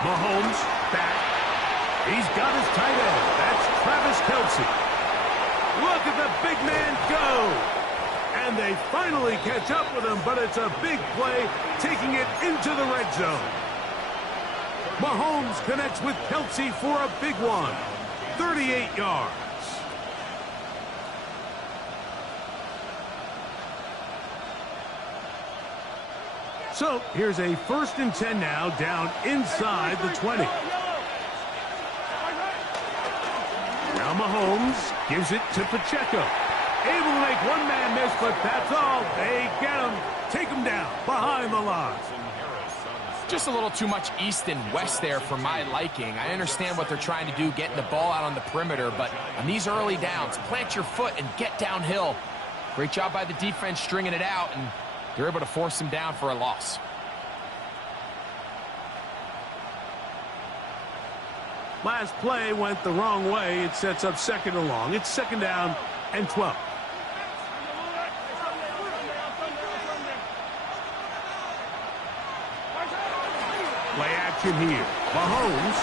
Mahomes back. He's got his tight end. That's Travis Kelce. Look at the big man go. And they finally catch up with him, but it's a big play, taking it into the red zone. Mahomes connects with Kelce for a big one. 38 yards. So here's a 1st and 10 now, down inside the 20. Now Mahomes gives it to Pacheco. Able to make one man miss, but that's all. They get him. Take him down behind the line. Just a little too much east and west there for my liking. I understand what they're trying to do, getting the ball out on the perimeter, but on these early downs, plant your foot and get downhill. Great job by the defense stringing it out, and they're able to force him down for a loss. Last play went the wrong way. It sets up 2nd and long. It's 2nd down and 12. Play action here. Mahomes.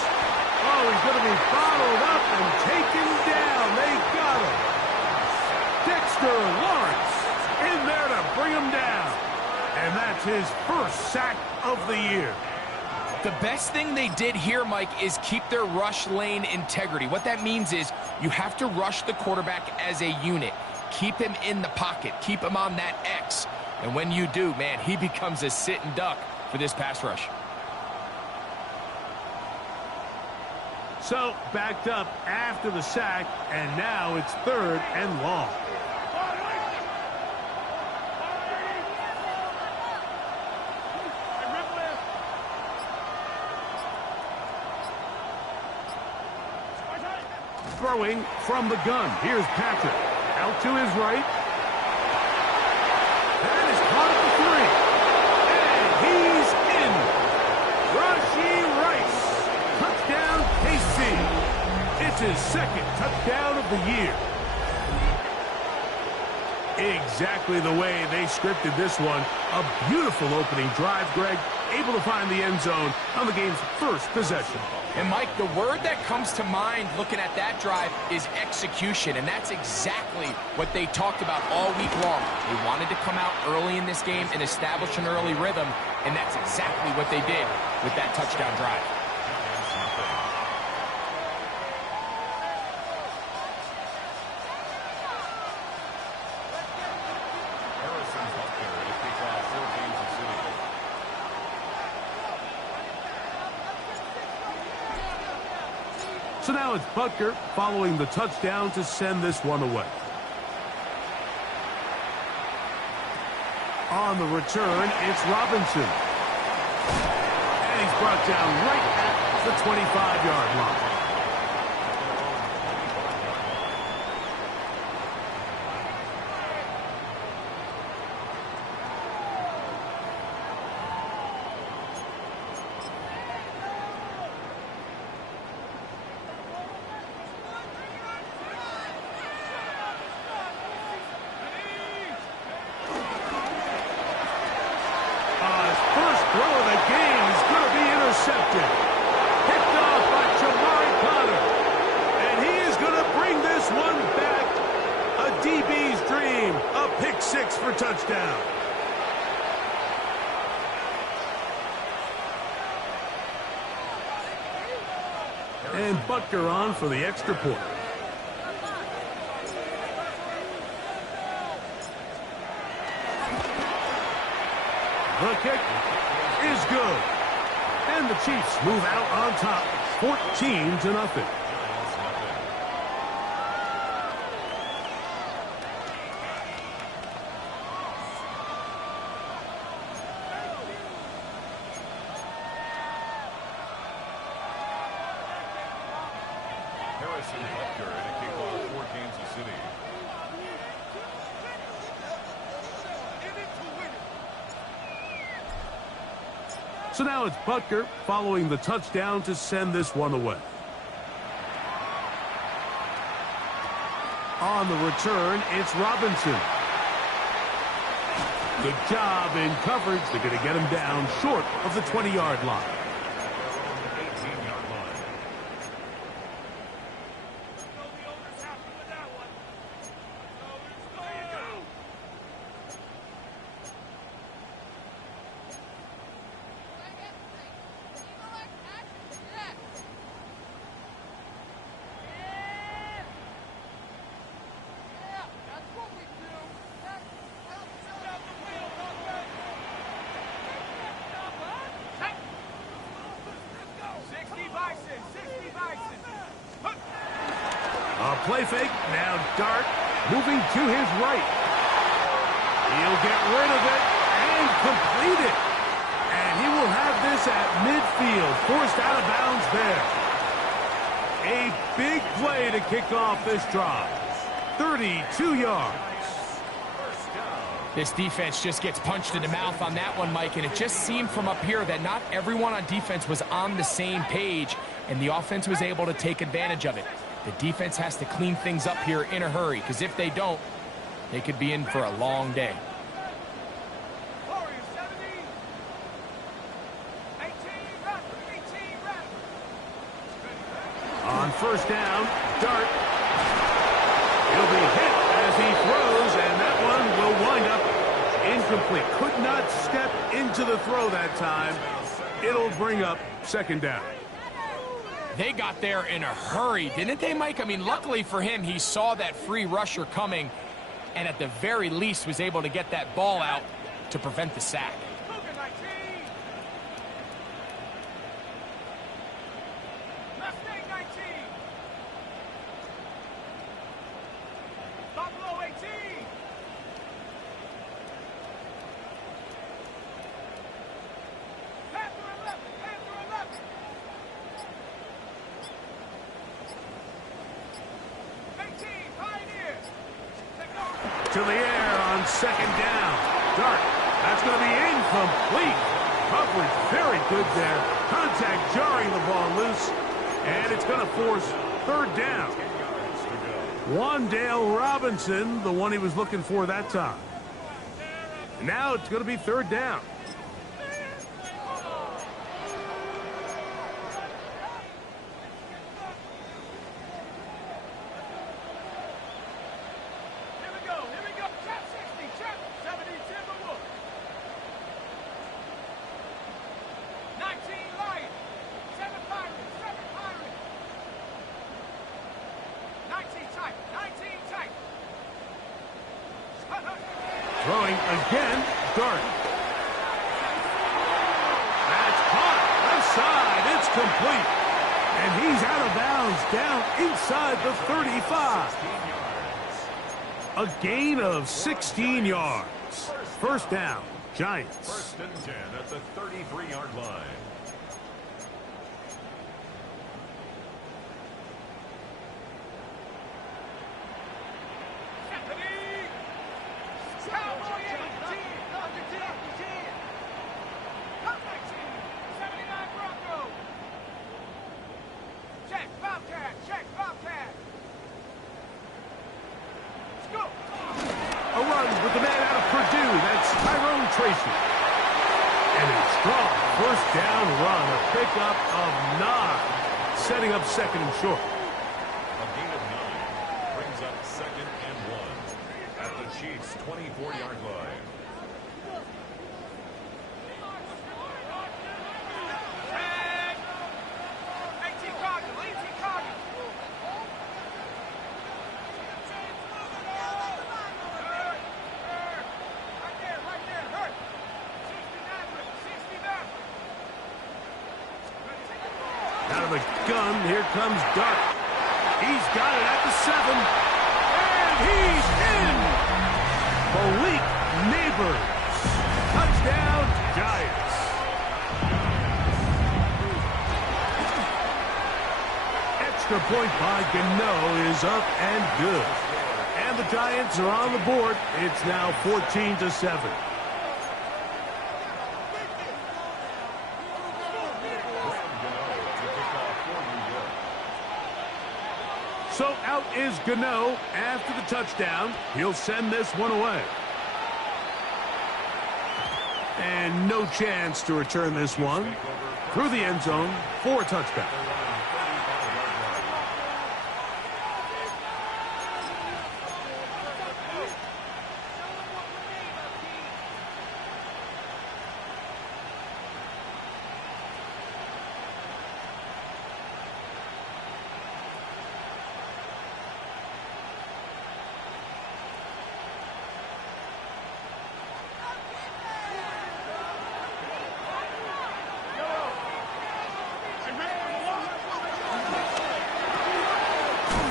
Oh, he's going to be followed up and taken down. They got him. Dexter Lawrence in there to bring him down. And that's his 1st sack of the year. The best thing they did here, Mike, is keep their rush lane integrity. What that means is you have to rush the quarterback as a unit. Keep him in the pocket. Keep him on that X. And when you do, man, he becomes a sitting duck for this pass rush. So, backed up after the sack, and now it's 3rd and long. Throwing from the gun. Here's Patrick. Out to his right. That is caught at the 3. And he's in. Rashee Rice. Touchdown, KC. It's his 2nd touchdown of the year. Exactly the way they scripted this one. A beautiful opening drive, Greg. Able to find the end zone on the game's 1st possession. And, Mike, the word that comes to mind looking at that drive is execution, and that's exactly what they talked about all week long. They wanted to come out early in this game and establish an early rhythm, and that's exactly what they did with that touchdown drive. So now it's Butker following the touchdown to send this one away. On the return, it's Robinson. And he's brought down right at the 25-yard line. Touchdown. And Butker on for the extra point. The kick is good. And the Chiefs move out on top, 14-0. So now it's Butker following the touchdown to send this one away. On the return, it's Robinson. Good job in coverage. They're going to get him down short of the 20-yard line. A play fake, now Dart, moving to his right. He'll get rid of it and complete it. And he will have this at midfield, forced out of bounds there. A big play to kick off this drive. 32 yards. This defense just gets punched in the mouth on that one, Mike, and it just seemed from up here that not everyone on defense was on the same page, and the offense was able to take advantage of it. The defense has to clean things up here in a hurry, because if they don't, they could be in for a long day. On first down, Dart. He'll be hit as he throws, and that one will wind up incomplete. Could not step into the throw that time. It'll bring up second down. They got there in a hurry, didn't they, Mike? I mean, luckily for him, he saw that free rusher coming, and at the very least was able to get that ball out to prevent the sack. To the air on second down. Dart. That's going to be incomplete. Coverage very good there. Contact jarring the ball loose. And it's going to force third down. Wandale Robinson, the one he was looking for that time. Now it's going to be third down. Throwing again, Dart. That's caught. Left side. It's complete. And he's out of bounds down inside the 35. A gain of 16 yards. First down, Giants. First and 10 at the 33-yard line. First down run, a pickup of 9, setting up second and short. A gain of 9 brings up second and 1 at the Chiefs' 24-yard line. Out of the gun, here comes Dart. He's got it at the 7. And he's in! Malik Neighbors. Touchdown, Giants. Extra point by Gano is up and good. And the Giants are on the board. It's now 14-7. So out is Gano after the touchdown. He'll send this one away. And no chance to return this one through the end zone for a touchdown.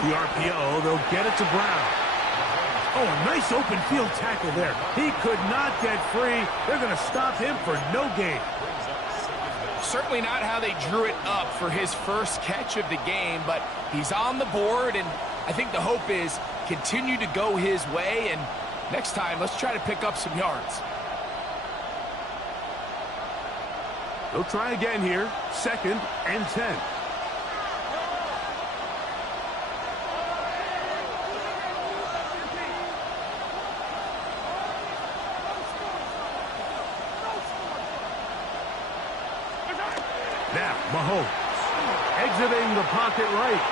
the RPO. They'll get it to Brown. Oh, a nice open field tackle there. He could not get free. They're going to stop him for no gain. Certainly not how they drew it up for his first catch of the game, but he's on the board, and I think the hope is continue to go his way, and next time, let's try to pick up some yards. They'll try again here. 2nd and 10. Now, Mahomes exiting the pocket right.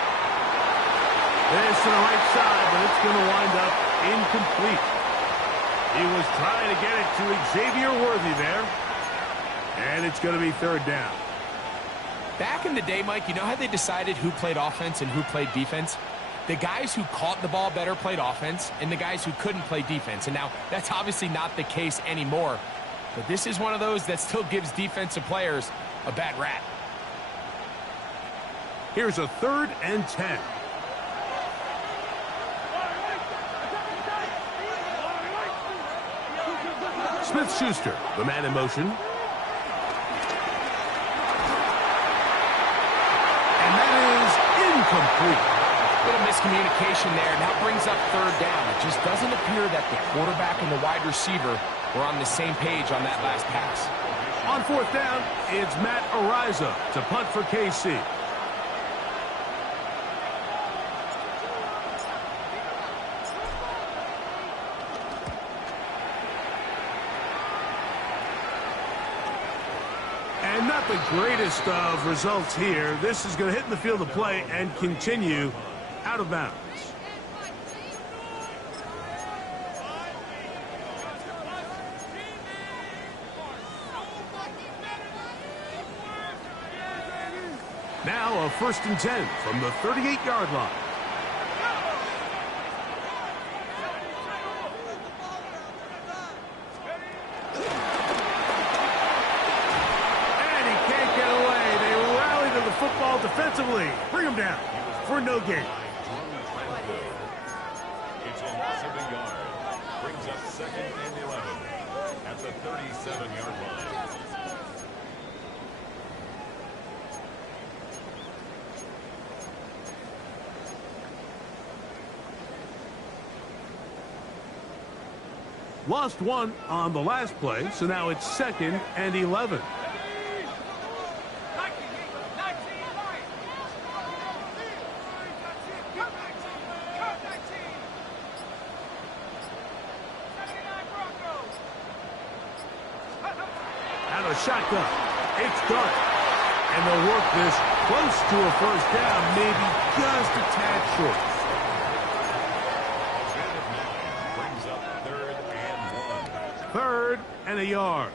This to the right side, but it's going to wind up incomplete. He was trying to get it to Xavier Worthy there. And it's going to be 3rd down. Back in the day, Mike, you know how they decided who played offense and who played defense? The guys who caught the ball better played offense, and the guys who couldn't play defense. And now, that's obviously not the case anymore. But this is one of those that still gives defensive players a bad rap. Here's a 3rd and 10. Smith-Schuster, the man in motion. And that is incomplete. Little miscommunication there, and that brings up 3rd down. It just doesn't appear that the quarterback and the wide receiver were on the same page on that last pass. On 4th down, it's Matt Ariza to punt for KC. And not the greatest of results here. This is going to hit in the field of play and continue out of bounds. Now a 1st and 10 from the 38-yard line. And he can't get away. They rally to the football defensively. Bring him down for no gain. It's a loss of a yard. Brings up 2nd and 11 at the 37-yard line. Lost 1 on the last play, so now it's 2nd and 11. Out of shotgun. It's done. And they'll work this close to a 1st down, maybe just a tad short. Brings up 3rd and 1. 3rd and a yard.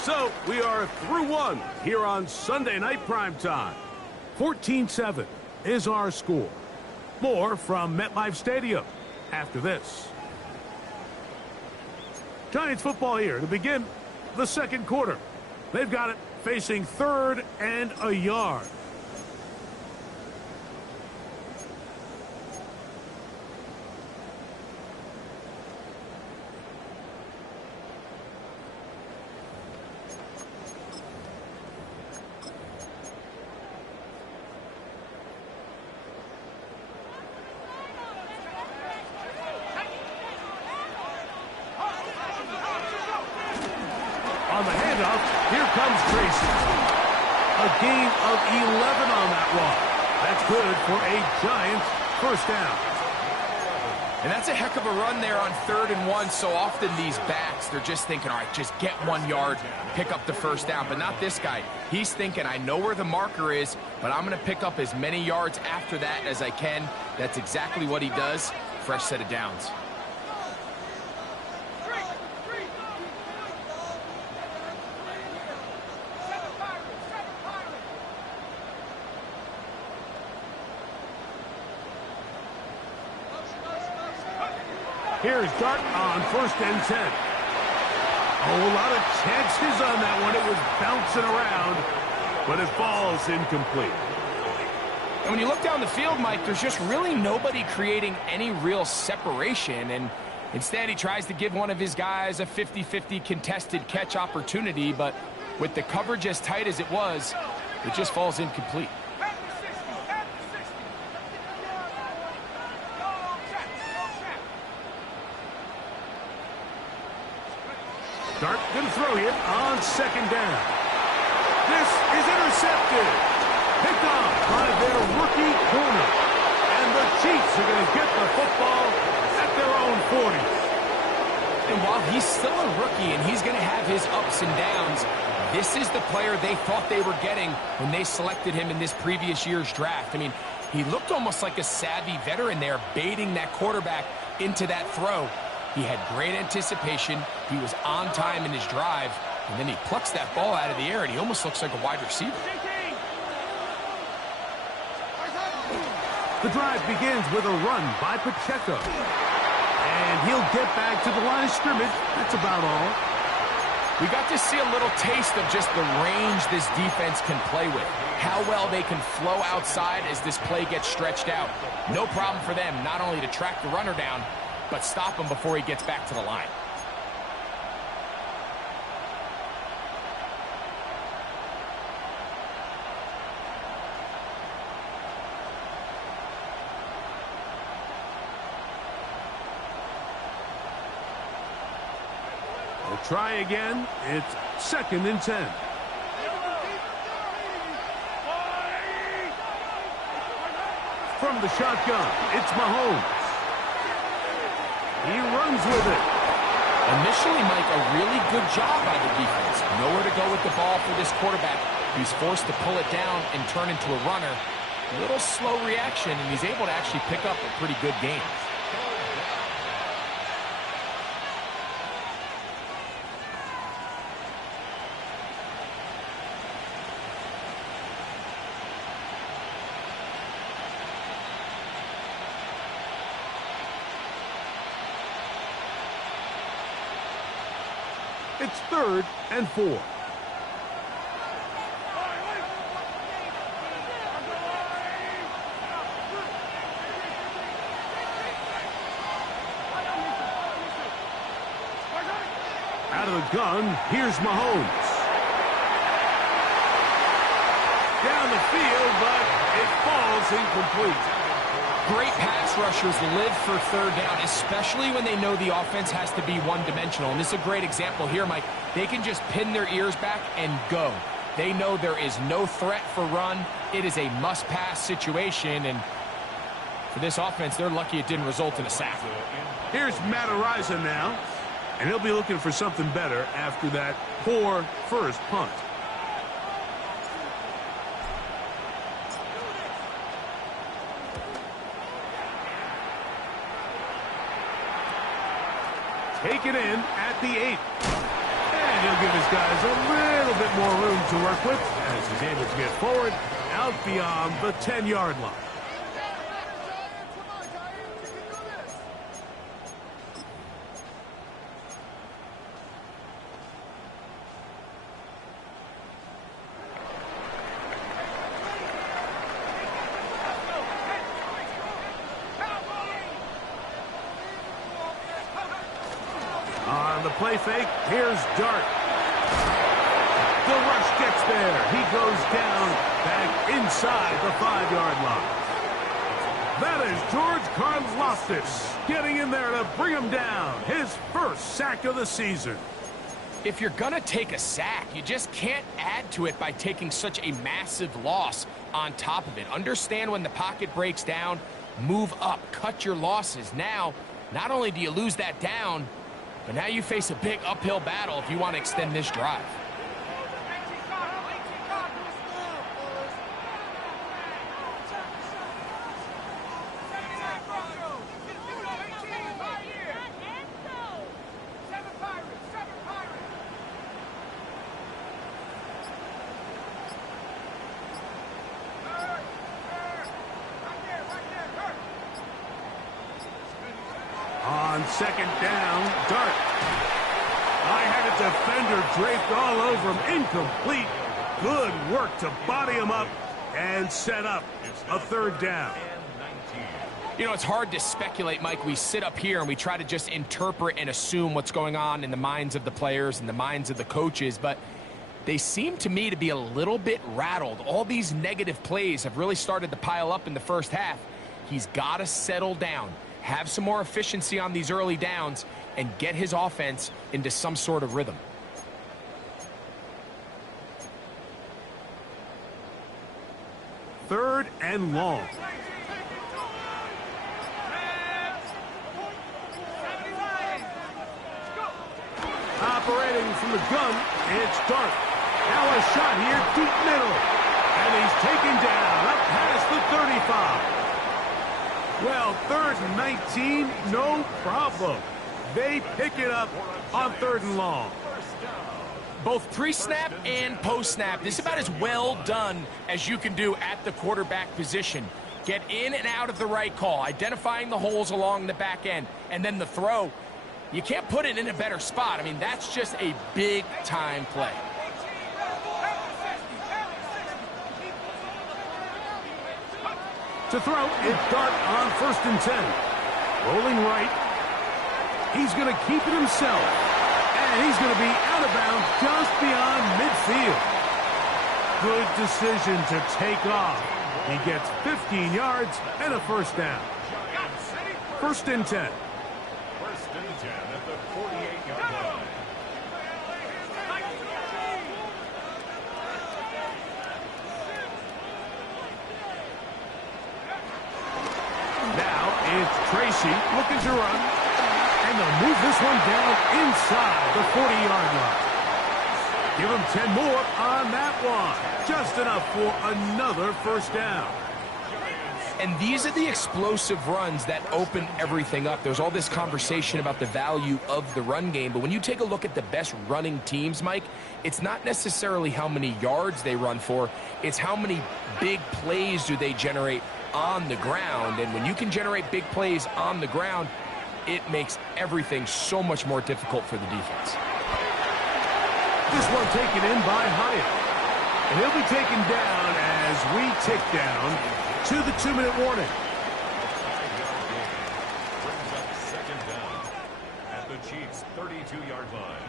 So we are through 1 here on Sunday Night Primetime. 14-7 is our score. More from MetLife Stadium after this. Giants football here to begin the 2nd quarter. They've got it facing 3rd and a yard. On the handoff, here comes Tracy. A gain of 11 on that run. That's good for a Giants 1st down. And that's a heck of a run there on 3rd and 1. So often these backs, they're just thinking, all right, just get 1 yard, pick up the 1st down. But not this guy. He's thinking, I know where the marker is, but I'm going to pick up as many yards after that as I can. That's exactly what he does. Fresh set of downs. Here's Dart on 1st and 10. Oh, a lot of chances on that one. It was bouncing around, but it falls incomplete. And when you look down the field, Mike, there's just really nobody creating any real separation. And instead, he tries to give one of his guys a 50-50 contested catch opportunity. But with the coverage as tight as it was, it just falls incomplete. Dart going to throw here on second down. This is intercepted. Picked off by their rookie corner. And the Chiefs are going to get the football at their own 40. And while he's still a rookie and he's going to have his ups and downs, this is the player they thought they were getting when they selected him in this previous year's draft. I mean, he looked almost like a savvy veteran there, baiting that quarterback into that throw. He had great anticipation. He was on time in his drive, and then he plucks that ball out of the air, and he almost looks like a wide receiver. The drive begins with a run by Pacheco. And he'll get back to the line of scrimmage. That's about all. We got to see a little taste of just the range this defense can play with. How well they can flow outside as this play gets stretched out. No problem for them not only to track the runner down, but stop him before he gets back to the line. They'll try again. It's 2nd and 10. From the shotgun, it's Mahomes. He runs with it. Initially, Mike, a really good job by the defense. Nowhere to go with the ball for this quarterback. He's forced to pull it down and turn into a runner. A little slow reaction, and he's able to actually pick up a pretty good game. It's 3rd and 4. Out of the gun, here's Mahomes. Down the field, but it falls incomplete. Great pass rushers live for 3rd down, especially when they know the offense has to be one-dimensional. And this is a great example here, Mike. They can just pin their ears back and go. They know there is no threat for run. It is a must-pass situation, and for this offense, they're lucky it didn't result in a sack. Here's Matt Araiza now, and he'll be looking for something better after that poor first punt. Take it in at the 8. And he'll give his guys a little bit more room to work with as he's able to get forward out beyond the 10-yard line. On the play fake, here's Dart. The rush gets there. He goes down back inside the 5-yard line. That is George Karlaftis getting in there to bring him down. His first sack of the season. If you're going to take a sack, you just can't add to it by taking such a massive loss on top of it. Understand when the pocket breaks down, move up, cut your losses. Now, not only do you lose that down, but now you face a big uphill battle if you want to extend this drive. On second down, Dart. I had a defender draped all over him. Incomplete. Good work to body him up and set up a third down. You know, it's hard to speculate, Mike. We sit up here and we try to just interpret and assume what's going on in the minds of the players and the minds of the coaches, but they seem to me to be a little bit rattled. All these negative plays have really started to pile up in the first half. He's got to settle down, have some more efficiency on these early downs, and get his offense into some sort of rhythm. Third and long. Operating from the gun, it's Dart. Now a shot here, deep middle. And he's taken down up past the 35. Well, third and 19, no problem. They pick it up on third and long. Both pre-snap and post-snap, this is about as well done as you can do at the quarterback position. Get in and out of the right call, identifying the holes along the back end, and then the throw. You can't put it in a better spot. I mean, that's just a big-time play. To throw, it's Dart on 1st and 10. Rolling right. He's going to keep it himself. And he's going to be out of bounds just beyond midfield. Good decision to take off. He gets 15 yards and a first down. 1st and 10. 1st and 10 at the 48-yard line. Now it's Tracy looking to run. And they'll move this one down inside the 40-yard line. Give him 10 more on that one. Just enough for another first down. And these are the explosive runs that open everything up. There's all this conversation about the value of the run game, but when you take a look at the best running teams, Mike, it's not necessarily how many yards they run for, it's how many big plays do they generate on the ground. And when you can generate big plays on the ground, it makes everything so much more difficult for the defense. This one taken in by Hyatt. And he'll be taken down as we tick down to the 2-minute warning. Brings up 2nd down at the Chiefs' 32-yard line.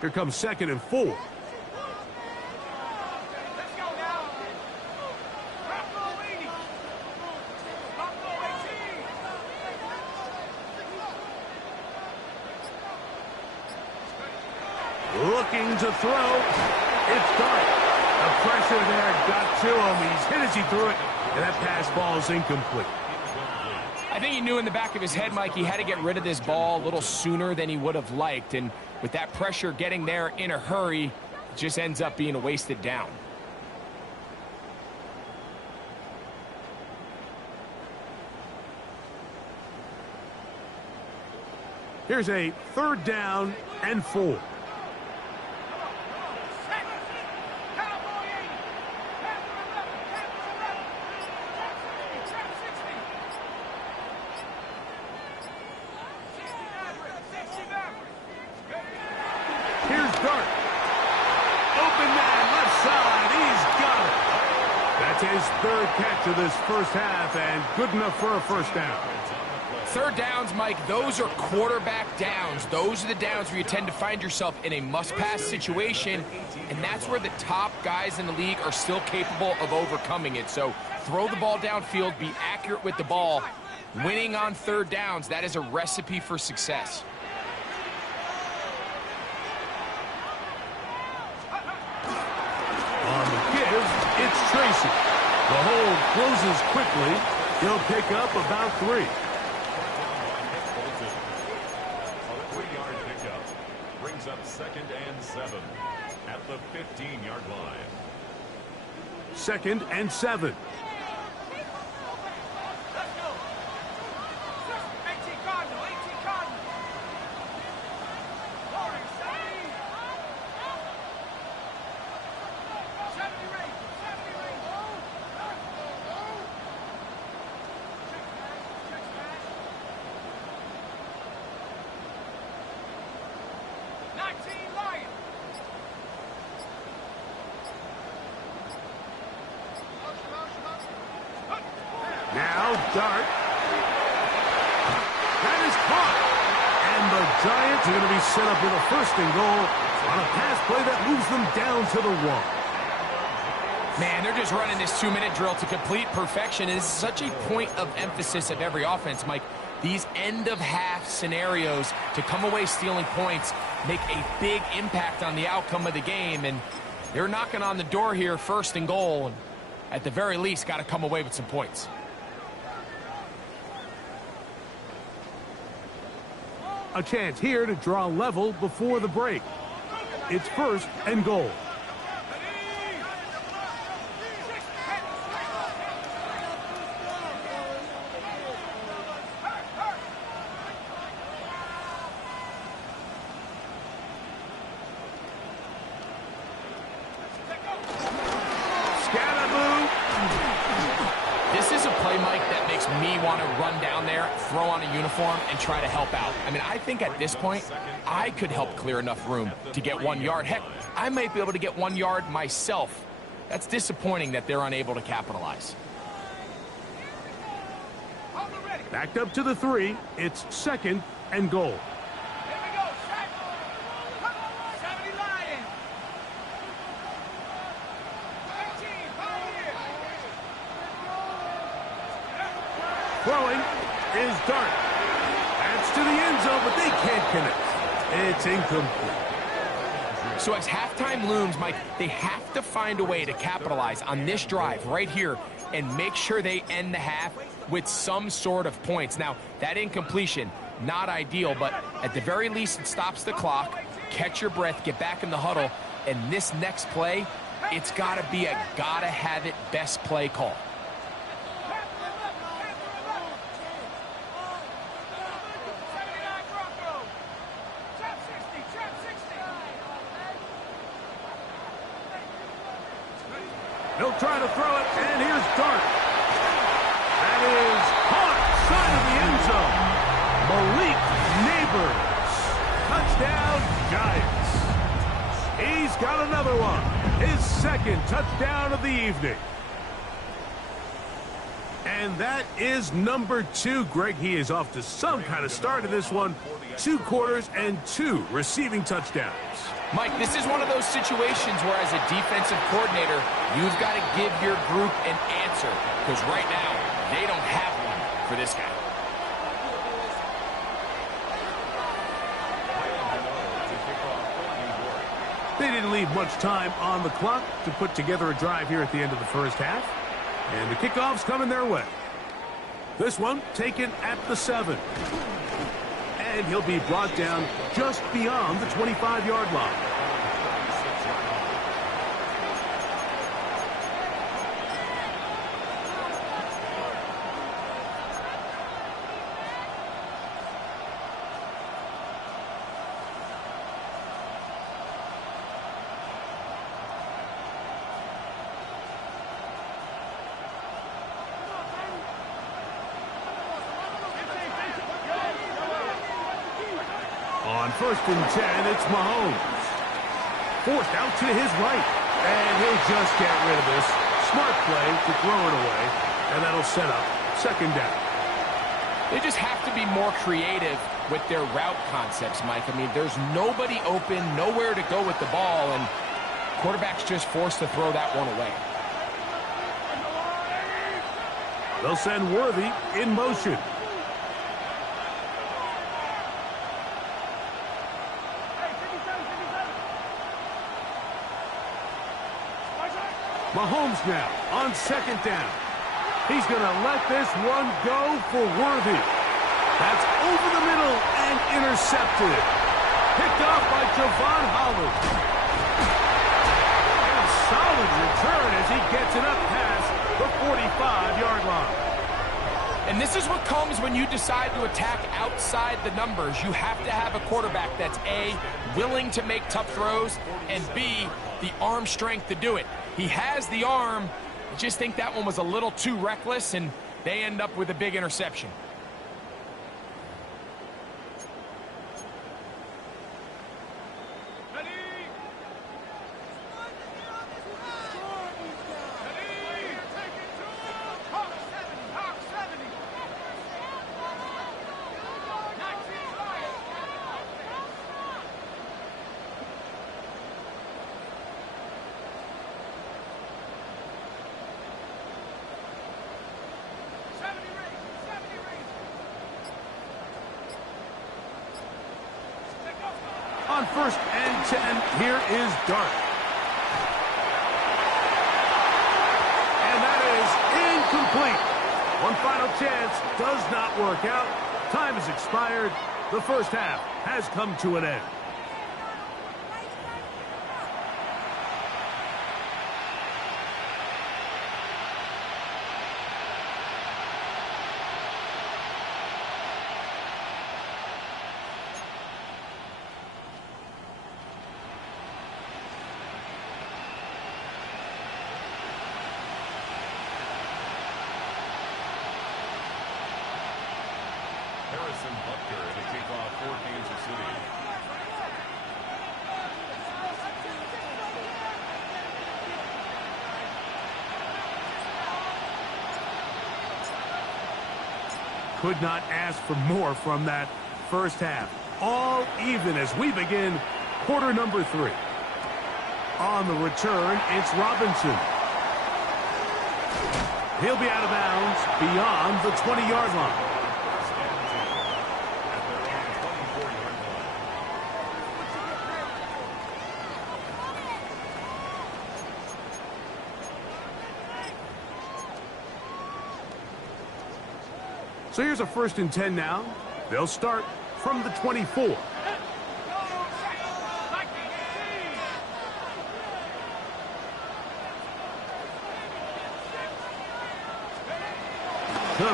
Here comes 2nd and 4. Looking to throw. It's Dart. The pressure there got to him. He's hit as he threw it. And that pass ball is incomplete. I think he knew in the back of his head, Mike, he had to get rid of this ball a little sooner than he would have liked. And with that pressure getting there in a hurry, it just ends up being a wasted down. Here's a 3rd down and 4. Here's Dart. Open man, left side. He's got it. That's his 3rd catch of this first half, and good enough for a first down. 3rd downs, Mike, those are quarterback downs. Those are the downs where you tend to find yourself in a must-pass situation, and that's where the top guys in the league are still capable of overcoming it. So throw the ball downfield, be accurate with the ball. Winning on 3rd downs, that is a recipe for success. On the give, it's Tracy. The hole closes quickly. He'll pick up about 3. Brings up 2nd and 7 at the 15-yard line. 2nd and 7. Now Dart. That is caught. And the Giants are going to be set up with a 1st and goal on a pass play that moves them down to the 1. Man, they're just running this 2-minute drill to complete perfection. It is such a point of emphasis of every offense, Mike. These end-of-half scenarios to come away stealing points make a big impact on the outcome of the game. And they're knocking on the door here, 1st and goal. And at the very least, got to come away with some points. A chance here to draw level before the break. It's 1st and goal. Throw on a uniform and try to help out. I mean, I think at this point, I could help clear enough room to get 1 yard. Heck, I might be able to get 1 yard myself. That's disappointing that they're unable to capitalize. Backed up to the 3. It's 2nd and goal. Throwing is Dart. That's to the end zone, but they can't connect. It's incomplete. So as halftime looms, Mike, they have to find a way to capitalize on this drive right here and make sure they end the half with some sort of points. Now, that incompletion, not ideal, but at the very least, it stops the clock. Catch your breath, get back in the huddle, and this next play, it's got to be a gotta-have-it best play call. He'll try to throw it, and here's Dart. That is caught side of the end zone. Malik Neighbors. Touchdown, Giants. He's got another one. His 2nd touchdown of the evening. And that is number 2. Greg, he is off to some kind of start in this one. 2 quarters and 2 receiving touchdowns. Mike, this is one of those situations where as a defensive coordinator, you've got to give your group an answer. Because right now, they don't have one for this guy. They didn't leave much time on the clock to put together a drive here at the end of the 1st half. And the kickoff's coming their way. This one taken at the 7. And he'll be brought down just beyond the 25-yard line. On 1st and 10, it's Mahomes. Forced out to his right. And he'll just get rid of this. Smart play to throw it away. And that'll set up 2nd down. They just have to be more creative with their route concepts, Mike. I mean, there's nobody open, nowhere to go with the ball, and quarterback's just forced to throw that one away. They'll send Worthy in motion. Mahomes now on 2nd down. He's going to let this one go for Worthy. That's over the middle and intercepted. Picked off by Javon Holland. And a solid return as he gets it up past the 45-yard line. And this is what comes when you decide to attack outside the numbers. You have to have a quarterback that's A, willing to make tough throws, and B, the arm strength to do it. He has the arm. I just think that one was a little too reckless, and they end up with a big interception. First and 10. Here is Dart. And that is incomplete. One final chance does not work out. Time has expired. The first half has come to an end. To kick off for Kansas City. Could not ask for more from that first half. All even as we begin quarter number 3. On the return, it's Robinson. He'll be out of bounds beyond the 20-yard line. So here's a first and 10 now. They'll start from the 24. To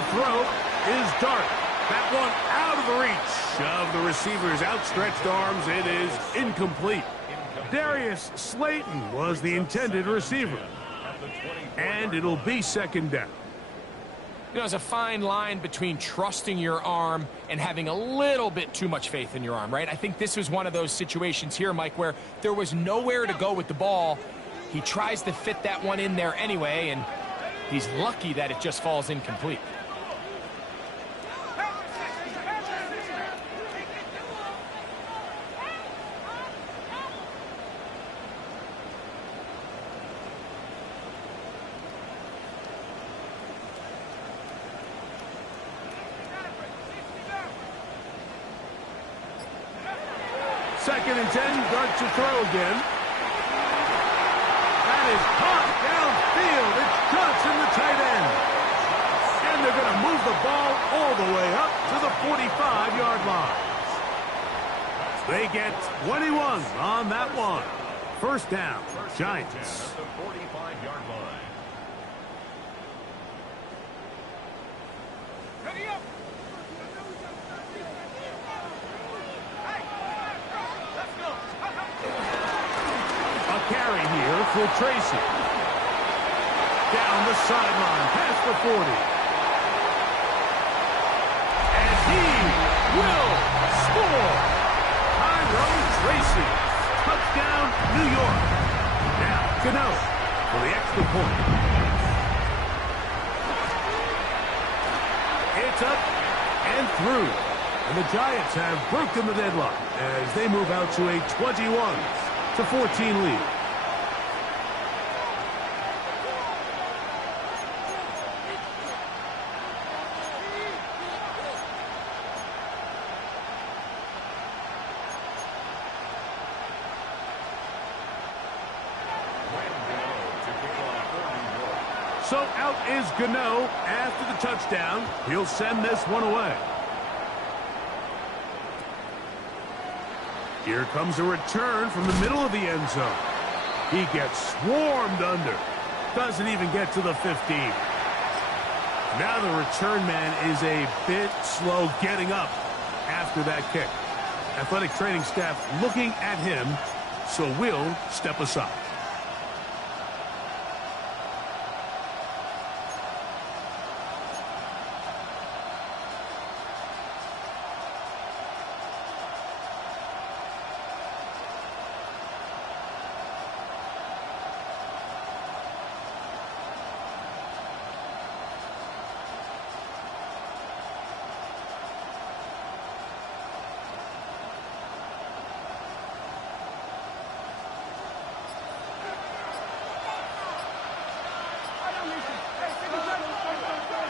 throw is Dart. That one out of the reach of the receiver's outstretched arms. It is incomplete. Darius Slayton was the intended receiver. And it'll be second down. You know, there's a fine line between trusting your arm and having a little bit too much faith in your arm, right? I think this was one of those situations here, Mike, where there was nowhere to go with the ball. He tries to fit that one in there anyway, and he's lucky that it just falls incomplete. Second and 10, Dart to throw again. That is caught downfield. It's Johnson, the tight end. And they're going to move the ball all the way up to the 45-yard line. They get 21 on that one. First down, Giants. At the 45-yard line. Carry here for Tracy. Down the sideline, past the 40. And he will score. Tyrone Tracy. Touchdown, New York. Now, Gano for the extra point. It's up and through. And the Giants have broken the deadlock as they move out to a 21-14 lead. So out is Gano after the touchdown. He'll send this one away. Here comes a return from the middle of the end zone. He gets swarmed under. Doesn't even get to the 15. Now the return man is a bit slow getting up after that kick. Athletic training staff looking at him, so we'll step aside.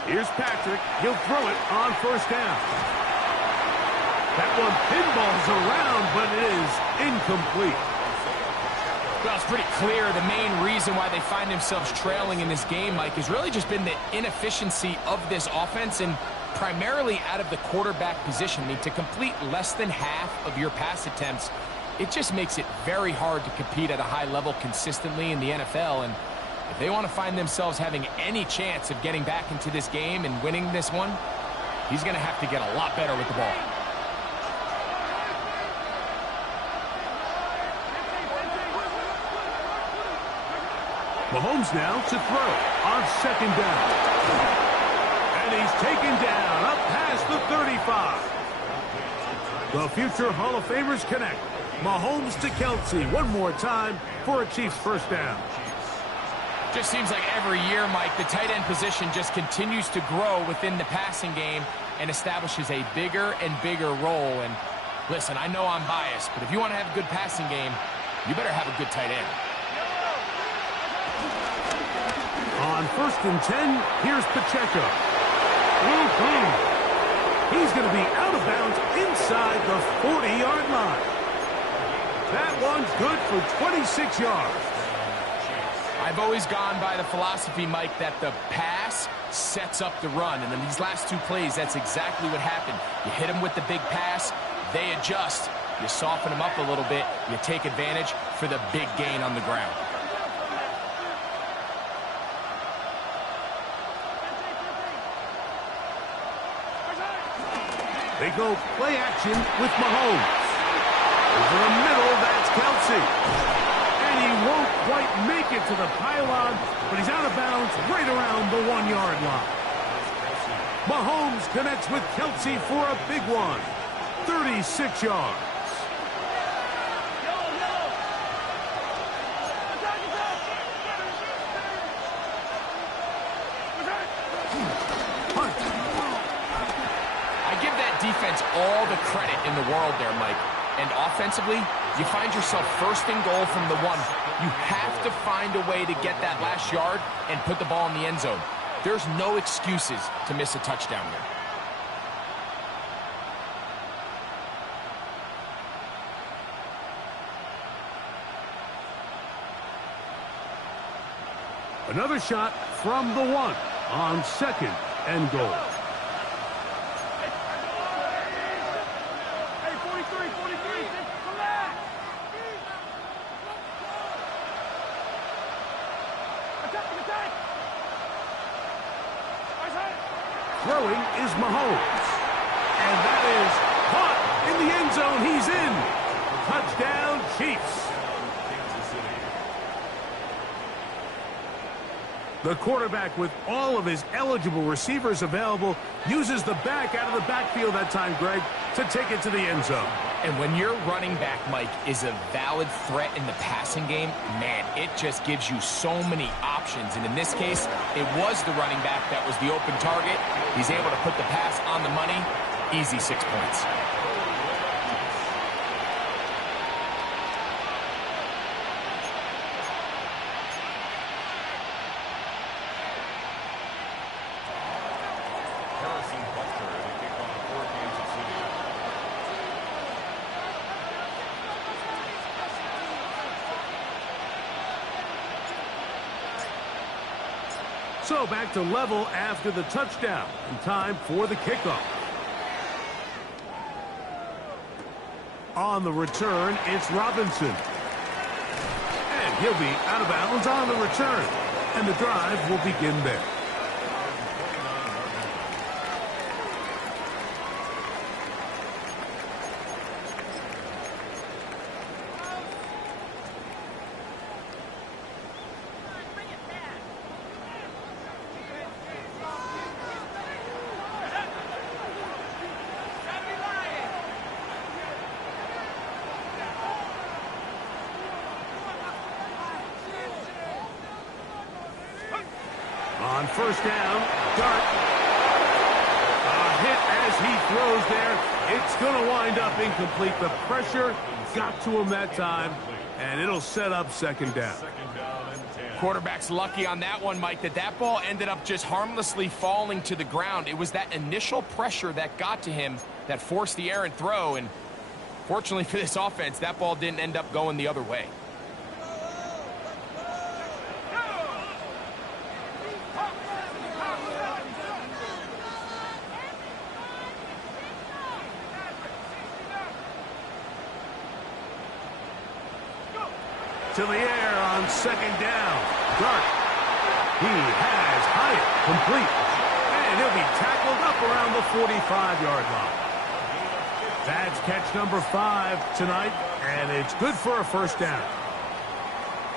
Here's Patrick. He'll throw it on first down. That one pinballs around, but it is incomplete. Well, it's pretty clear the main reason why they find themselves trailing in this game, Mike, has really just been the inefficiency of this offense and primarily out of the quarterback position. I mean, to complete less than half of your pass attempts, it just makes it very hard to compete at a high level consistently in the NFL. And if they want to find themselves having any chance of getting back into this game and winning this one, he's going to have to get a lot better with the ball. Mahomes now to throw on second down. And he's taken down up past the 35. The future Hall of Famers connect. Mahomes to Kelsey one more time for a Chiefs first down. Just seems like every year, Mike, the tight end position just continues to grow within the passing game and establishes a bigger and bigger role. And listen, I know I'm biased, but if you want to have a good passing game, you better have a good tight end. On 1st and 10, here's Pacheco. He's going to be out of bounds inside the 40-yard line. That one's good for 26 yards. I've always gone by the philosophy, Mike, that the pass sets up the run. And in these last two plays, that's exactly what happened. You hit them with the big pass, they adjust. You soften them up a little bit, you take advantage for the big gain on the ground. They go play action with Mahomes. Over the middle, that's Kelsey. And he won't quite make it to the pylon, but he's out of bounds right around the 1-yard line. Mahomes connects with Kelsey for a big one. 36 yards. Defense all the credit in the world there, Mike. And offensively, you find yourself first and goal from the 1. You have to find a way to get that last yard and put the ball in the end zone. There's no excuses to miss a touchdown here. Another shot from the 1 on 2nd and goal. Throwing is Mahomes. And that is caught in the end zone. He's in. Touchdown, Chiefs. The quarterback, with all of his eligible receivers available, uses the back out of the backfield that time, Greg, to take it to the end zone. And when your running back, Mike, is a valid threat in the passing game, man, it just gives you so many options. And in this case, it was the running back that was the open target. He's able to put the pass on the money. Easy 6 points. So back to level after the touchdown, and time for the kickoff. On the return, it's Robinson. And he'll be out of bounds on the return. And the drive will begin there. On first down, Dart. A hit as he throws there. It's going to wind up incomplete. The pressure got to him that time, and it'll set up second down. Quarterback's lucky on that one, Mike, that ball ended up just harmlessly falling to the ground. It was that initial pressure that got to him that forced the errant throw, and fortunately for this offense, that ball didn't end up going the other way. To the air on second down. Dart. He has Hyatt complete. And he'll be tackled up around the 45-yard line. That's catch number 5 tonight, and it's good for a first down.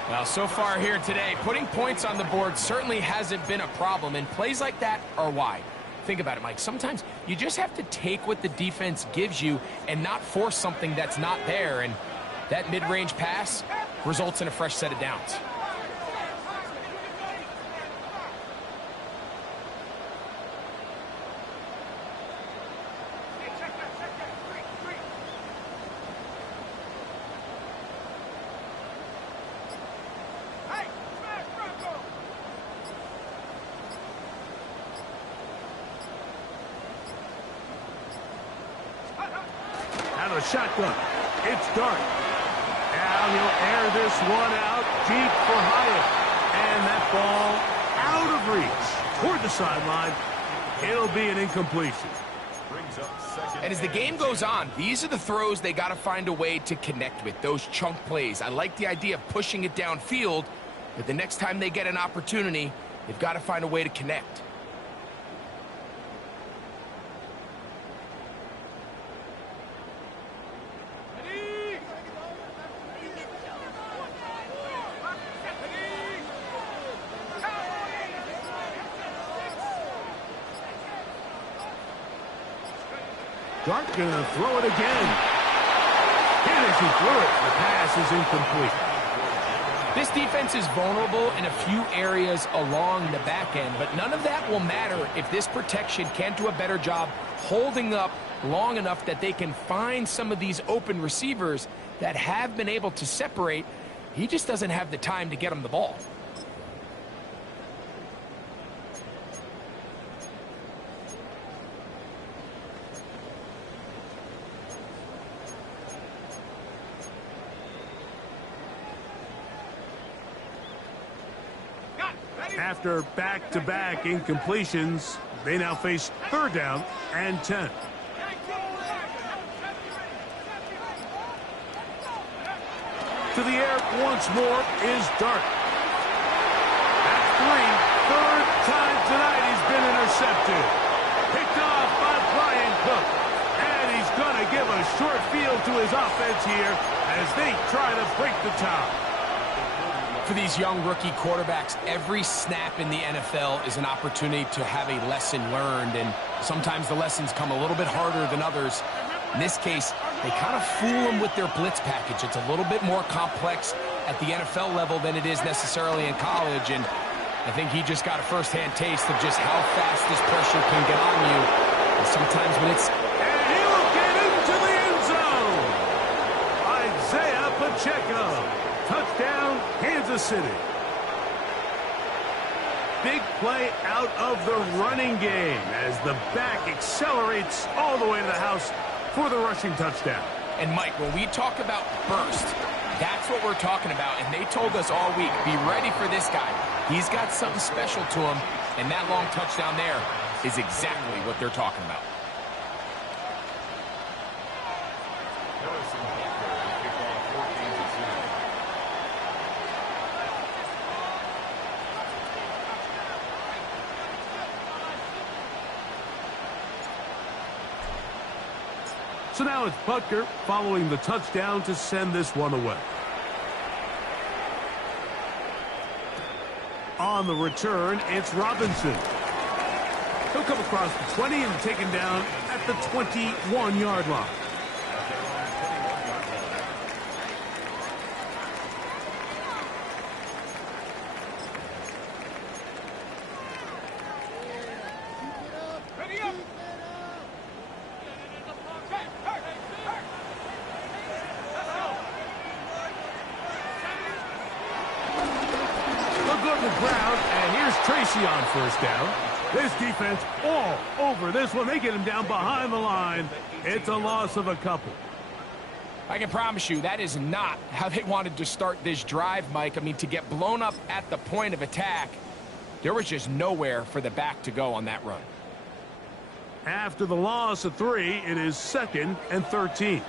Well, so far here today, putting points on the board certainly hasn't been a problem, and plays like that are why. Think about it, Mike. Sometimes you just have to take what the defense gives you and not force something that's not there, and that mid-range pass results in a fresh set of downs. Out of the shotgun. It's Dart. Now he'll air this one out deep for Hyatt. And that ball out of reach toward the sideline. It'll be an incompletion. And as the game goes on, these are the throws they got to find a way to connect with, those chunk plays. I like the idea of pushing it downfield, but the next time they get an opportunity, they've got to find a way to connect. Dart going to throw it again. And as he threw it, the pass is incomplete. This defense is vulnerable in a few areas along the back end, but none of that will matter if this protection can't do a better job holding up long enough that they can find some of these open receivers that have been able to separate. He just doesn't have the time to get them the ball. After back-to-back incompletions, they now face third down and 10. To the air once more is Dart. That's 3. Third time tonight he's been intercepted. Picked off by Brian Cook. And he's going to give a short field to his offense here as they try to break the tie. For these young rookie quarterbacks, every snap in the NFL is an opportunity to have a lesson learned, and sometimes the lessons come a little bit harder than others. In this case, they kind of fool them with their blitz package. It's a little bit more complex at the NFL level than it is necessarily in college, and I think he just got a first-hand taste of just how fast this pressure can get on you. And sometimes when it's... And he will get into the end zone! Isaiah Pacheco. Touchdown, Kansas City. Big play out of the running game as the back accelerates all the way to the house for the rushing touchdown. And Mike, when we talk about burst, that's what we're talking about. And they told us all week, be ready for this guy. He's got something special to him, and that long touchdown there is exactly what they're talking about. So now it's Butker following the touchdown to send this one away. On the return, it's Robinson. He'll come across the 20 and taken down at the 21-yard line. Tracy on first down. This defense all over this one. They get him down behind the line. It's a loss of a couple. I can promise you that is not how they wanted to start this drive, Mike. I mean, to get blown up at the point of attack, there was just nowhere for the back to go on that run. After the loss of 3, it is 2nd and 13.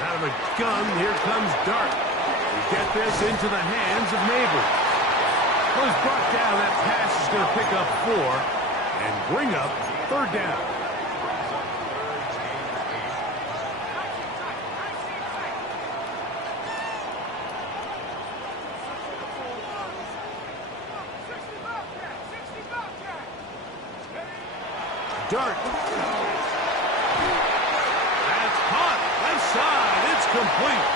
Out of the gun, here comes Dart. We get this into the hands of Neighbors. Was brought down. That pass is going to pick up 4 and bring up 3rd down. Dart. That's caught. Left side. It's complete.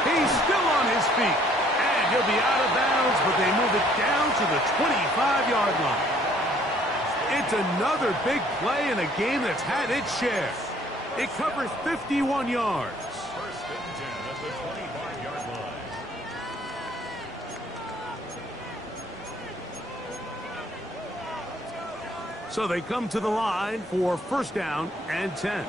He's still on his feet. And he'll be out of bounds, but they move it down to the 25-yard line. It's another big play in a game that's had its share. It covers 51 yards. First and 10 at the 25-yard line. So they come to the line for 1st down and 10.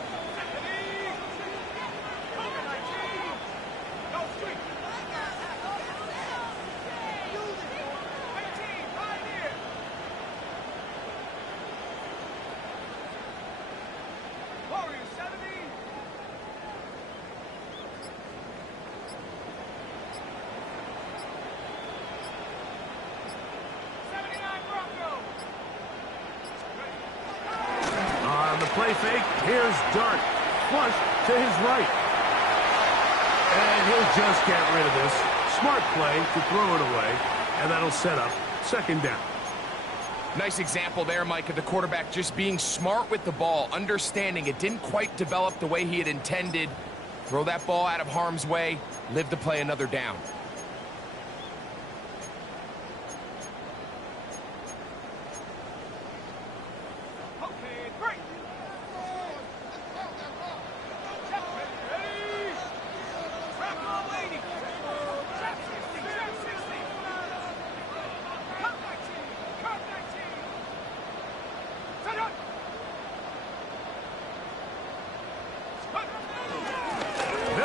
Play fake. Here's Dart. Flush to his right. And he'll just get rid of this. Smart play to throw it away. And that'll set up 2nd down. Nice example there, Mike, of the quarterback just being smart with the ball, understanding it didn't quite develop the way he had intended. Throw that ball out of harm's way, live to play another down.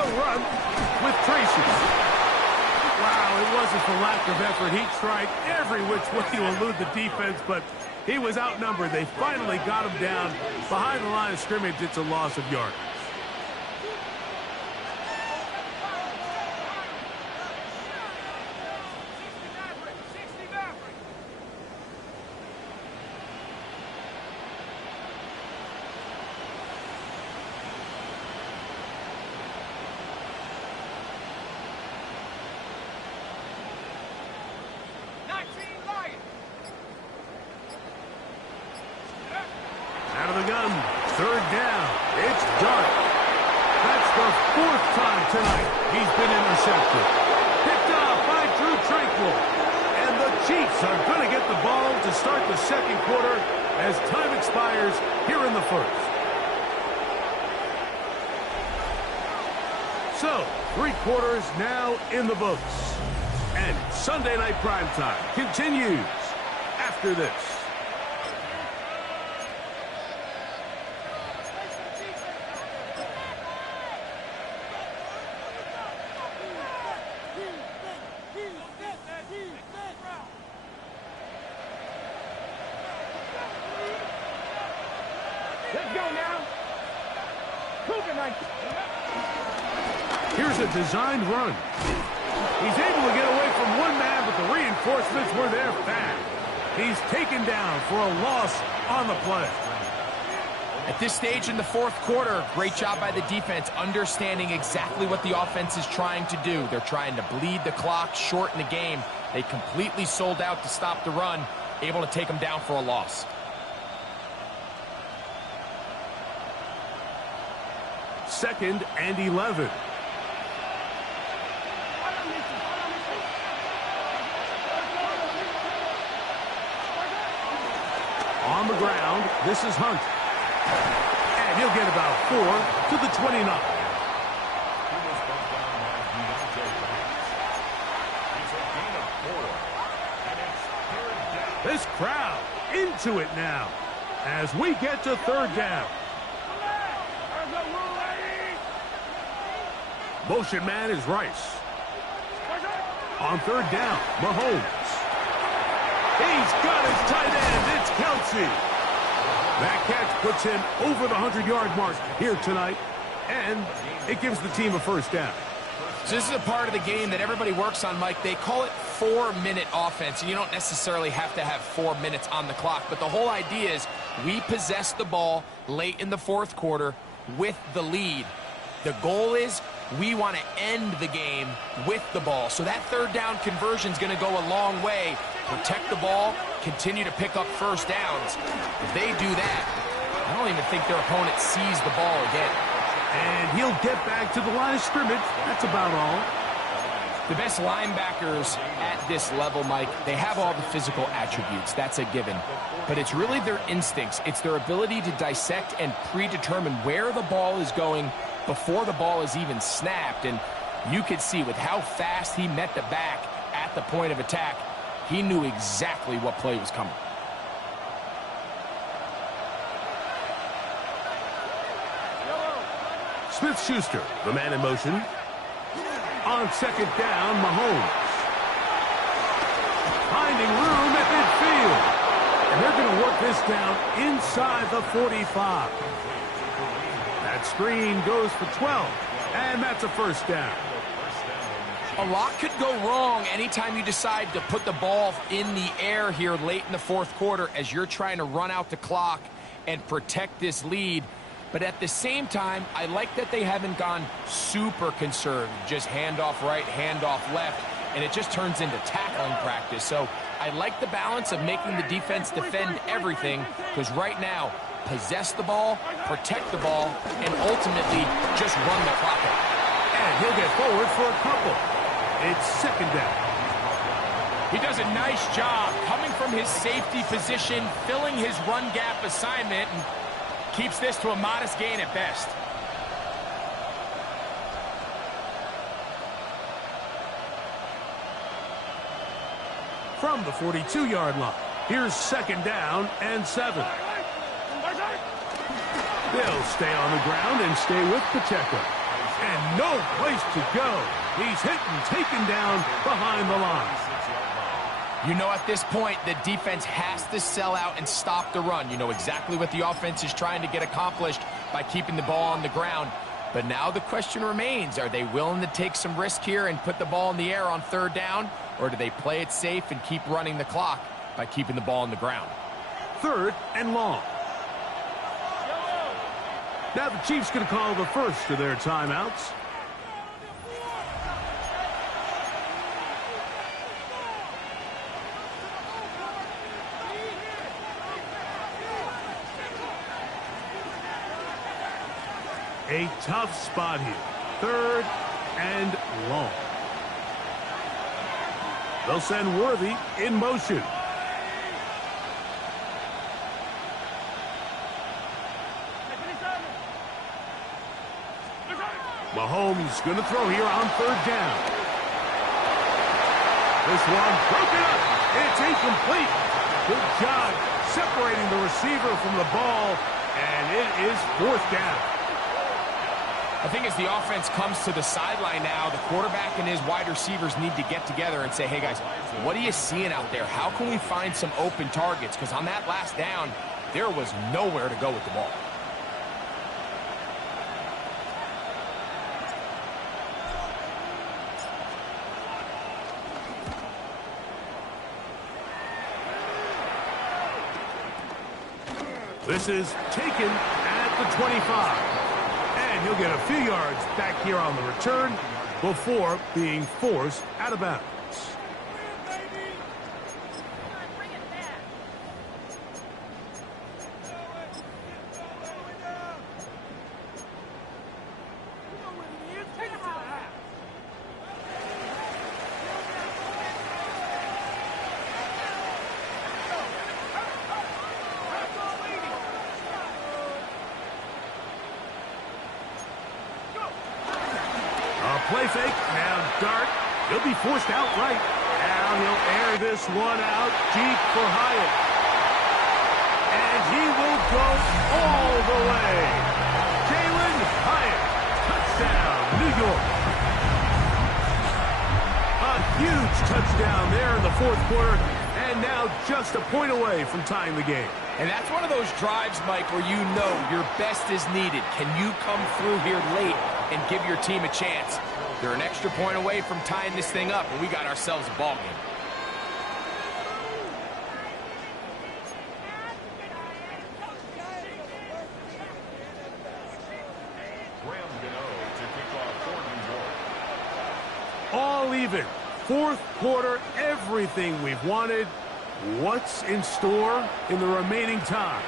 Run with Tracy. Wow, it wasn't for lack of effort. He tried every which way to elude the defense, but he was outnumbered. They finally got him down behind the line of scrimmage. It's a loss of yards. Out of the gun, 3rd down. It's Dart. That's the 4th time tonight he's been intercepted. Picked off by Drew Tranquil. And the Chiefs are going to get the ball to start the 2nd quarter as time expires here in the 1st. So, 3 quarters now in the books. And Sunday Night Primetime continues after this. Let's go now. Here's a designed run. He's able to get away from one man, but the reinforcements were there fast. He's taken down for a loss on the play. At this stage in the 4th quarter, great job by the defense, understanding exactly what the offense is trying to do. They're trying to bleed the clock, shorten the game. They completely sold out to stop the run, able to take them down for a loss. 2nd and 11. On the ground, this is Hunt. And he'll get about 4 to the 29. This crowd into it now as we get to 3rd down. Motion man is Rice. On 3rd down, Mahomes. He's got his tight end. It's Kelsey. That catch puts him over the 100-yard mark here tonight, and it gives the team a 1st down. So this is a part of the game that everybody works on, Mike. They call it 4-minute offense, and you don't necessarily have to have 4 minutes on the clock. But the whole idea is we possess the ball late in the 4th quarter with the lead. The goal is we want to end the game with the ball. So that 3rd down conversion is going to go a long way. Protect the ball, continue to pick up 1st downs. If they do that, I don't even think their opponent sees the ball again. And he'll get back to the line of scrimmage. That's about all. The best linebackers at this level, Mike, they have all the physical attributes. That's a given. But it's really their instincts. It's their ability to dissect and predetermine where the ball is going before the ball is even snapped. And you could see with how fast he met the back at the point of attack, he knew exactly what play was coming. Smith-Schuster, the man in motion. On 2nd down, Mahomes. Finding room at midfield. And they're going to work this down inside the 45. That screen goes for 12. And that's a 1st down. A lot could go wrong anytime you decide to put the ball in the air here late in the 4th quarter as you're trying to run out the clock and protect this lead. But at the same time, I like that they haven't gone super conservative, just handoff right, handoff left, and it just turns into tackling practice. So I like the balance of making the defense defend everything, because right now, possess the ball, protect the ball, and ultimately just run the clock out. And he'll get forward for a couple. It's 2nd down. He does a nice job coming from his safety position, filling his run gap assignment, and keeps this to a modest gain at best. From the 42-yard line, here's 2nd down and 7. They'll stay on the ground and stay with Pacheco. And no place to go. He's hit and taken down behind the line. You know, at this point, the defense has to sell out and stop the run. You know exactly what the offense is trying to get accomplished by keeping the ball on the ground. But now the question remains, are they willing to take some risk here and put the ball in the air on 3rd down? Or do they play it safe and keep running the clock by keeping the ball on the ground? 3rd and long. Now the Chiefs going to call the first of their timeouts. A tough spot here. 3rd and long. They'll send Worthy in motion. Mahomes going to throw here on 3rd down. This one broken up. It's incomplete. Good job separating the receiver from the ball, and it is 4th down. I think as the offense comes to the sideline now, the quarterback and his wide receivers need to get together and say, hey guys, what are you seeing out there? How can we find some open targets? Because on that last down, there was nowhere to go with the ball. This is taken at the 25. And he'll get a few yards back here on the return before being forced out of bounds. He'll be forced outright. Now he'll air this one out deep for Hyatt. And he will go all the way. Jalen Hyatt, touchdown, New York. A huge touchdown there in the fourth quarter, and now just a point away from tying the game. And that's one of those drives, Mike, where you know your best is needed. Can you come through here late and give your team a chance? They're an extra point away from tying this thing up, and we got ourselves a ball game. All even. Fourth quarter, everything we've wanted. What's in store in the remaining time?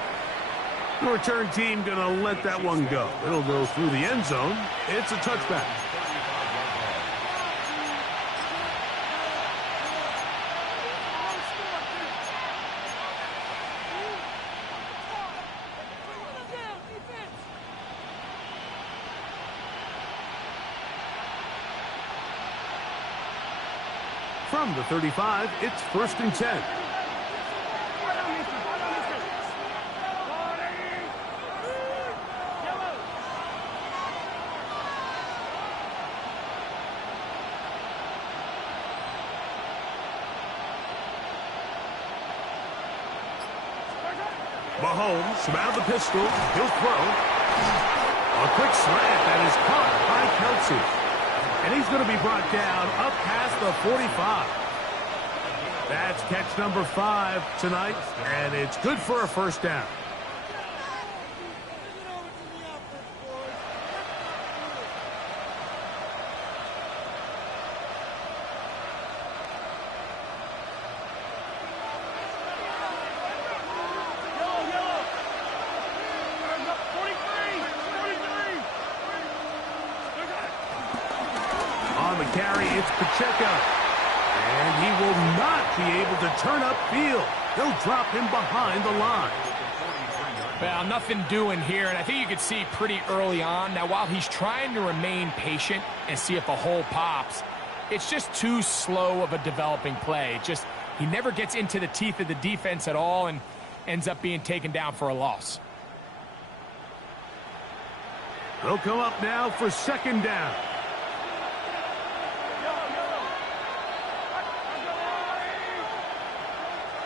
The return team going to let that one go. It'll go through the end zone. It's a touchback. From the 35, it's 1st and 10. Mahomes out of the pistol. He'll throw. A quick slant that is caught by Kelsey. And he's going to be brought down up past the 45. That's catch number 5 tonight, and it's good for a first down. Carry, it's Pacheco. And he will not be able to turn upfield. They'll drop him behind the line. Well, nothing doing here, and I think you could see pretty early on. Now, while he's trying to remain patient and see if a hole pops, it's just too slow of a developing play. He never gets into the teeth of the defense at all and ends up being taken down for a loss. They'll come up now for 2nd down.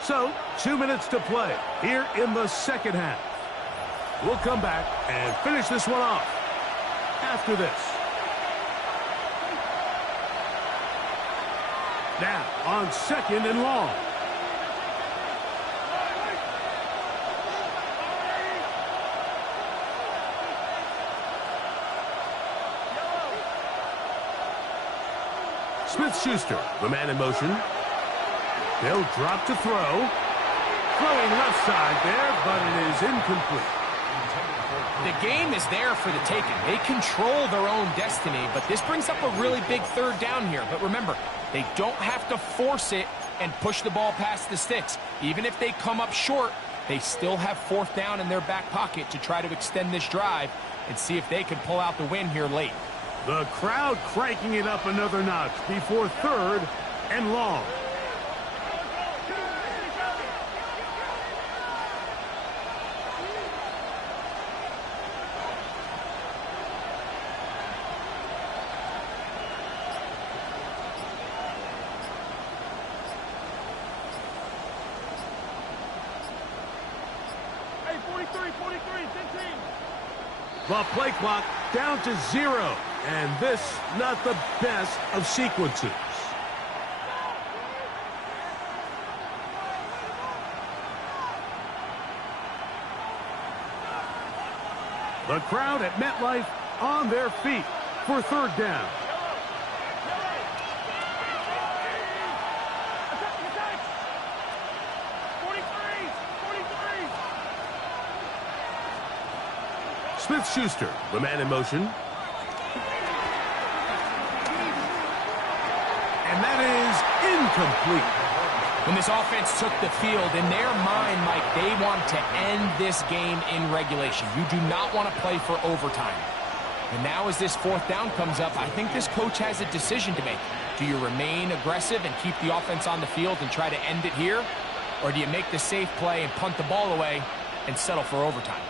So, 2 minutes to play here in the second half. We'll come back and finish this one off after this. Now, on 2nd and long. Smith-Schuster, the man in motion. They'll drop to throw. Throwing left side there, but it is incomplete. The game is there for the taking. They control their own destiny, but this brings up a really big 3rd down here. But remember, they don't have to force it and push the ball past the sticks. Even if they come up short, they still have 4th down in their back pocket to try to extend this drive and see if they can pull out the win here late. The crowd cranking it up another notch before 3rd and long. The play clock down to 0, and this not the best of sequences. The crowd at MetLife on their feet for 3rd down. Smith-Schuster, the man in motion. And that is incomplete. When this offense took the field, in their mind, Mike, they want to end this game in regulation. You do not want to play for overtime. And now as this 4th down comes up, I think this coach has a decision to make. Do you remain aggressive and keep the offense on the field and try to end it here? Or do you make the safe play and punt the ball away and settle for overtime?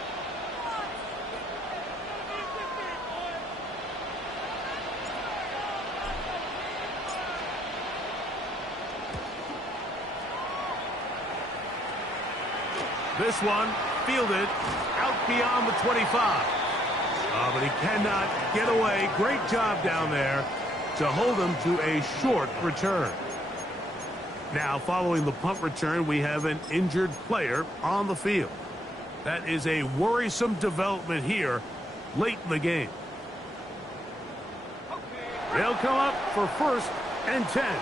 This one fielded out beyond the 25. But he cannot get away. Great job down there to hold him to a short return. Now, following the punt return, we have an injured player on the field. That is a worrisome development here late in the game. They'll come up for 1st and 10.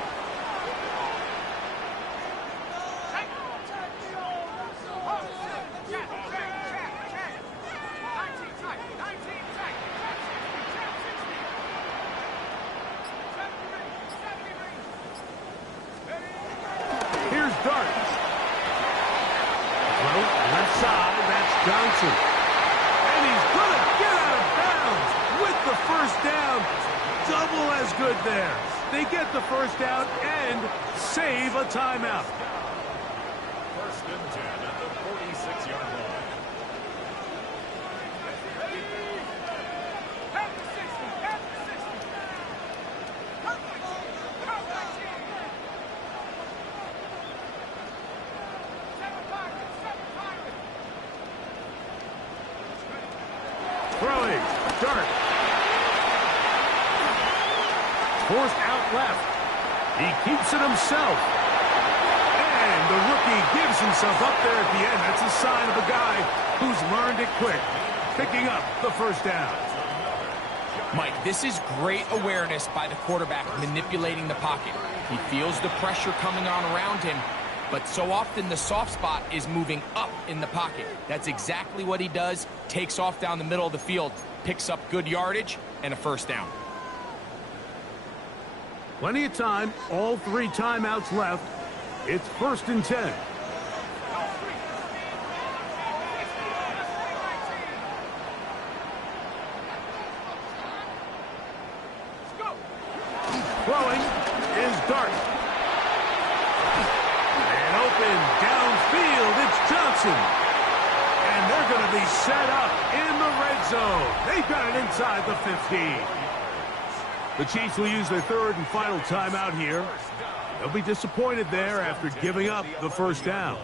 Johnson. And he's going to get out of bounds with the first down. Double as good there. They get the first down and save a timeout. 1st and 10 at the 46-yard line. Throwing. Dart. Forced out left. He keeps it himself. And the rookie gives himself up there at the end. That's a sign of a guy who's learned it quick. Picking up the first down. Mike, this is great awareness by the quarterback manipulating the pocket. He feels the pressure coming on around him, but so often the soft spot is moving up in the pocket. That's exactly what he does. Takes off down the middle of the field, picks up good yardage, and a first down. Plenty of time. All 3 timeouts left. It's 1st and 10. Throwing is Dart. And open downfield, it's Johnson. And they're going to be set up in the red zone. They've got it inside the 15. The Chiefs will use their 3rd and final timeout here. They'll be disappointed there after giving up the first down.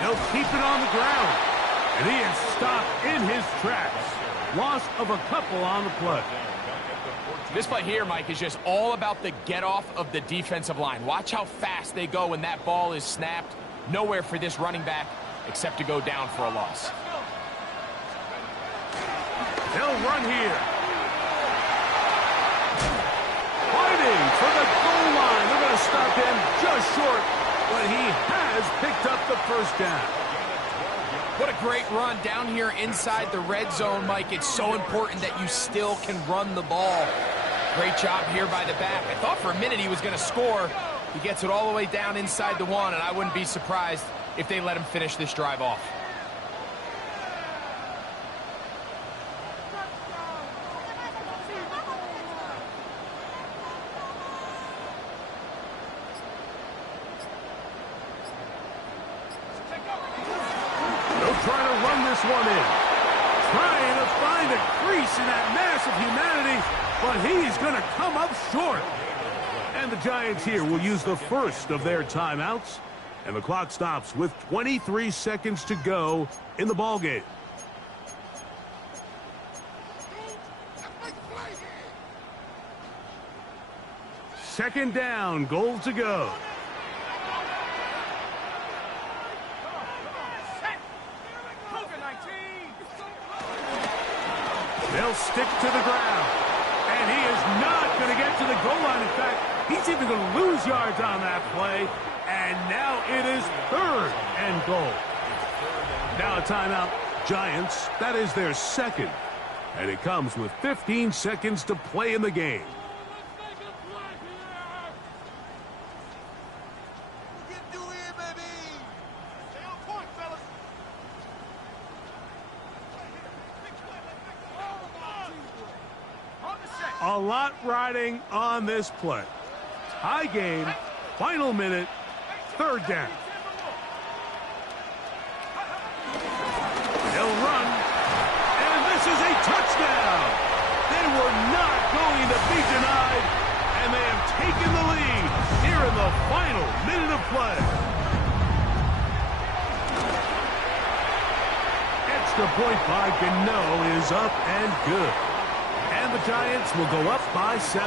They'll keep it on the ground. And he is stopped in his tracks. Loss of a couple on the play. This play here, Mike, is just all about the get-off of the defensive line. Watch how fast they go when that ball is snapped. Nowhere for this running back except to go down for a loss. They'll run here. Fighting for the goal line. They're going to stop him just short, but he has picked up the first down. What a great run down here inside the red zone, Mike. It's so important that you still can run the ball. Great job here by the back. I thought for a minute he was going to score. He gets it all the way down inside the 1, and I wouldn't be surprised if they let him finish this drive off. Trying to run this one in. Trying to find a crease in that mass of humanity, but he's going to come up short. And the Giants here will use the first of their timeouts. And the clock stops with 23 seconds to go in the ballgame. Second down, goal to go. They'll stick to the ground. And he is not going to get to the goal line. In fact, he's even going to lose yards on that play. And now it is 3rd and goal. Now a timeout. Giants, that is their 2nd. And it comes with 15 seconds to play in the game. A lot riding on this play. High game, final minute, third down. They'll run, and this is a touchdown. They were not going to be denied, and they have taken the lead here in the final minute of play. Extra point by Gano is up and good. And the Giants will go up by 7.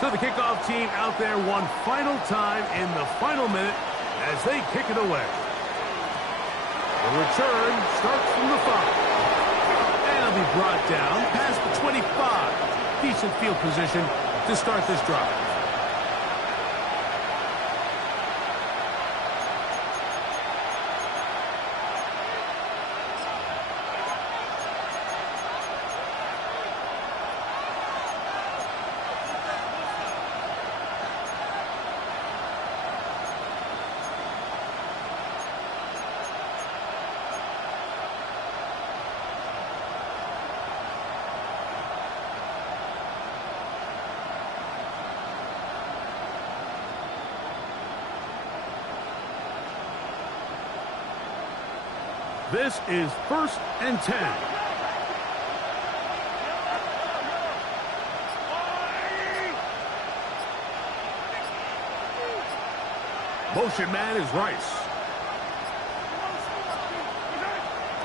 So the kickoff team out there one final time in the final minute as they kick it away. The return starts from the 5. And it'll be brought down past the 25. Decent field position to start this drive. This is 1st and 10. Motion man is Rice.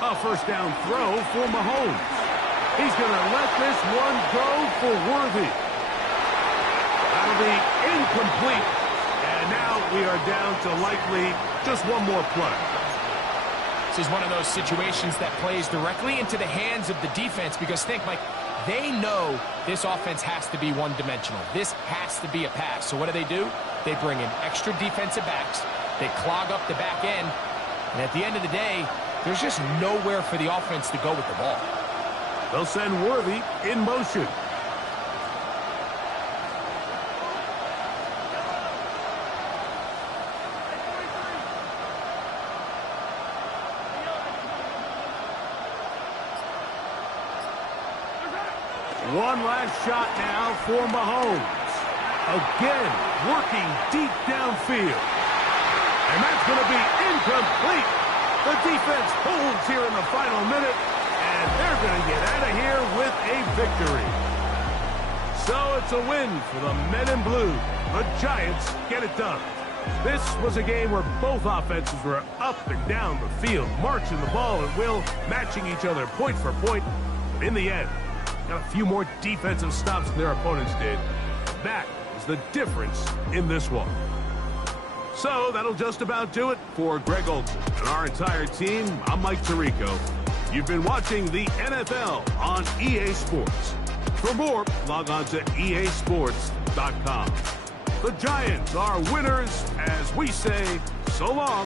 A first down throw for Mahomes. He's going to let this one go for Worthy. That'll be incomplete. And now we are down to likely just one more play. This is one of those situations that plays directly into the hands of the defense because think, Mike, they know this offense has to be one-dimensional. This has to be a pass. So what do? They bring in extra defensive backs. They clog up the back end. And at the end of the day, there's just nowhere for the offense to go with the ball. They'll send Worthy in motion. One last shot now for Mahomes. Again, working deep downfield. And that's going to be incomplete. The defense holds here in the final minute, and they're going to get out of here with a victory. So it's a win for the men in blue. The Giants get it done. This was a game where both offenses were up and down the field, marching the ball at will, matching each other point for point. But in the end, got a few more defensive stops than their opponents did. That is the difference in this one. So that'll just about do it for Greg Olson and our entire team. I'm Mike Tirico. You've been watching the NFL on EA Sports. For more, log on to easports.com. The Giants are winners as we say so long.